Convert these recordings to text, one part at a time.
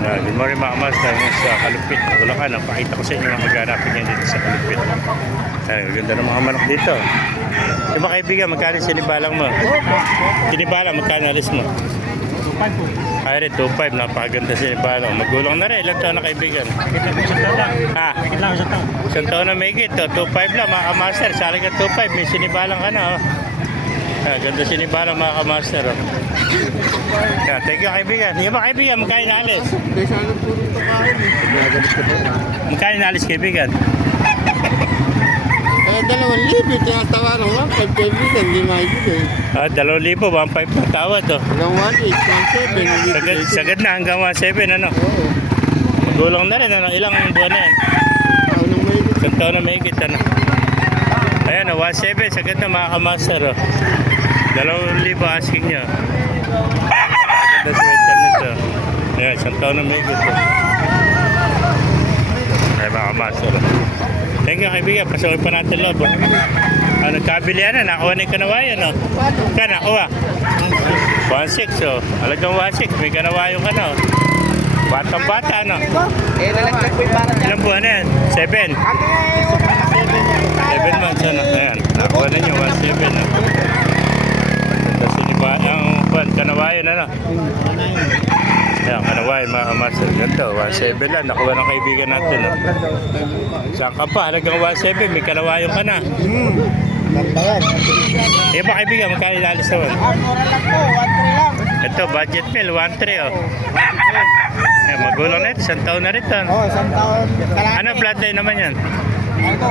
Good morning mga master sa Kalupit, Bulacan. Pakita ko sa inyo mga maghanapin niya dito sa Kalupit. Ganda ng mga manok dito. Diba kaibigan, magkano sinibalang mo? Sinibalang, magkano alis mo? 2.5 po. Ay rin, 2.5. Napakaganda sinibalang. Magulang na rin. Ilang taon na kaibigan? Ha? Isang taon na may higit. 2.5 lang mga kamaster. Sa halagang 2.5. May sinibalang ka na. Ganda sinibalang mga kamaster. Thank you kaibigan. Yung ba kaibigan, magkano na alis? Magkano na alis kaibigan? 2,000 tinatawaran lang, 5 kaibigan, hindi maibigay. 2,000, 1.5 na tawad to. Hanggang 1,800, 1,700. Sagad na hanggang 1.7 ano? Oo. Magulang na rin ano? Ilang buwan na yan? Tao nang maibigay. Isang taon na may higit ano? Ayan 1.7, sagad na mga kamaster 2,000 asking nyo. Sagad na sweater nito. Ayan, isang taon na may higit Ayan mga kamaster Thank you kaibigan, pasukin pa natin loob. Nagkabili yan nakuha na yung kanawayan Ka nakuha? 1.6 alagang 1.6, may kanawayan ka na Batang bata Nalaglag po yung para dyan. Ilang buwan na yan? 7 7 months Ayan, nakuha na nyo 1.7 Tapos siniba ang kanawayan Ayan, kanawayan mga kamaster. Ganito, 1.7 lang. Nakuha ng kaibigan natin. Saan ka pa? Halagang 1.7. May kanawayan ka na. Ganda yan. Eh ba kaibigan, magkano ilalis naman? Mura lang po, 1,300 lang. Ito, budget meal, 1.3 Ayan, magulang na ito. Isang taon na rin ito. Isang taon. Ano bloodline naman yan? Ito,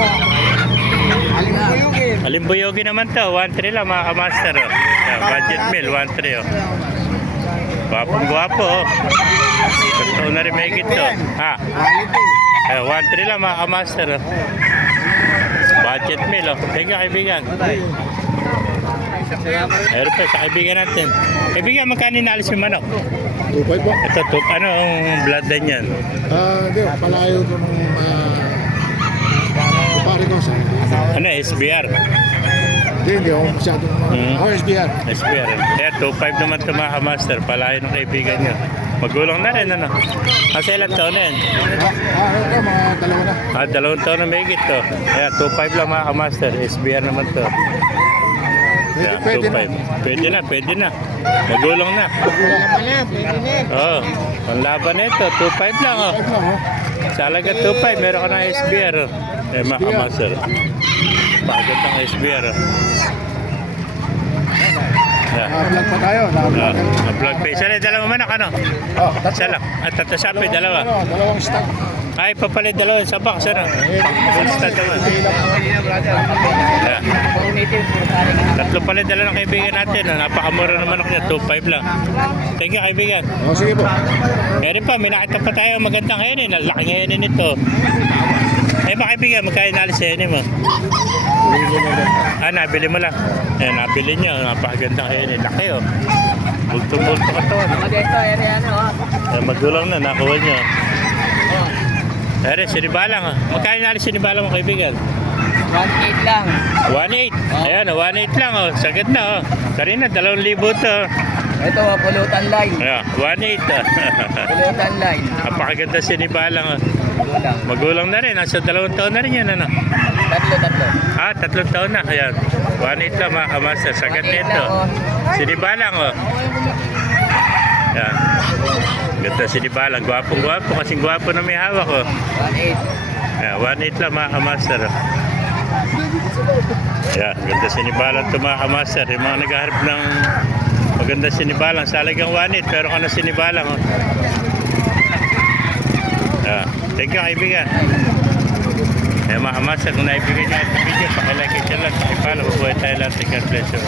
alimbuyugin. Alimbuyogi naman to, 1.3 lang mga kamaster. Ayan, budget meal, 1.3 Gwapong gwapo Isang taon na rin may higit to. Ha? 1.3 lang mga kamaster Budget meal Thank you kaibigan. Meron pa sa kaibigan natin. Kaibigan, magkano inalis yung manok? 2.5 po. Ito, ano ang bloodline yan? Hindi, palayo ko nung pare ko sa... Ano, SBR? Hindi ako masyadong... SBR. SBR. Kaya 2.5 naman ito mga kamaster. Palayo ng kaibigan nyo. Magulang na rin, ano? Kasi ilang taon na yan? Ito, mga dalawa na. 2 taon na may higit to. Kaya 2.5 lang mga kamaster. SBR naman to. Kaya Pwede 2.5. na. Pwede na. Magulang na. Oo. Panlaban na ito. 2.5 lang, oh. Sa halaga 2.5, meron ka ng SBR, mga kamaster. Pagod ng SBR, Vlog pa tayo. vlog pa. Isa na dalawang manak, ano? Isa lang. At tatasapi, dalawa. Dalawang stock. Ay, papalit dalawang sa box, ano? Pang-start naman. Tatlo palit dala ng kaibigan natin. Napakamura naman ako niya. 2.5 lang. Thank you, kaibigan. Sige po. Meron pa, may nakita pa tayo magandang hinin. Ang laki hinin nito. Eh ba kaibigan, magkaya nalis sa hinin mo? Nabili mo lang. Nabili nyo. Napakagandang hinin. Laki, Bulto-bulto ka to. Magulang na, nakuha nyo. Sinibalang. Magkaya nalis sinibalang mo kaibigan? 1,800 lang. 1.8. Ayan, 1.8 lang, Sagad na, Karina, 2,000 to. Ito, pulutan line. Ayan, 1.8. Pulutan line. Napakaganda sinibalang, Magulang na rin. Nasa 2 taon na rin yan, ano? Tatlo. 3 taon na. Ayan. 1.8 lang, mga kamaster. Sagad nito. Sinibalang, Ayan. Ganda sinibalang. Gwapong-gwapo. Kasing gwapo na may hawak, 1,800. Ayan, 1.8 lang, mga kamaster. Ayan. Ganda sinibalang ito, mga kamaster. Yung mga naghaharap ng maganda sinibalang. Sa halagang 1.8. Pero ka na sinibalang, Ayan. Thank you, kaibigan. Mga kamaster, kung naibigay niya ito video, pakilike, share lang, pakipalo, mabuhay tayo lahat. God bless you.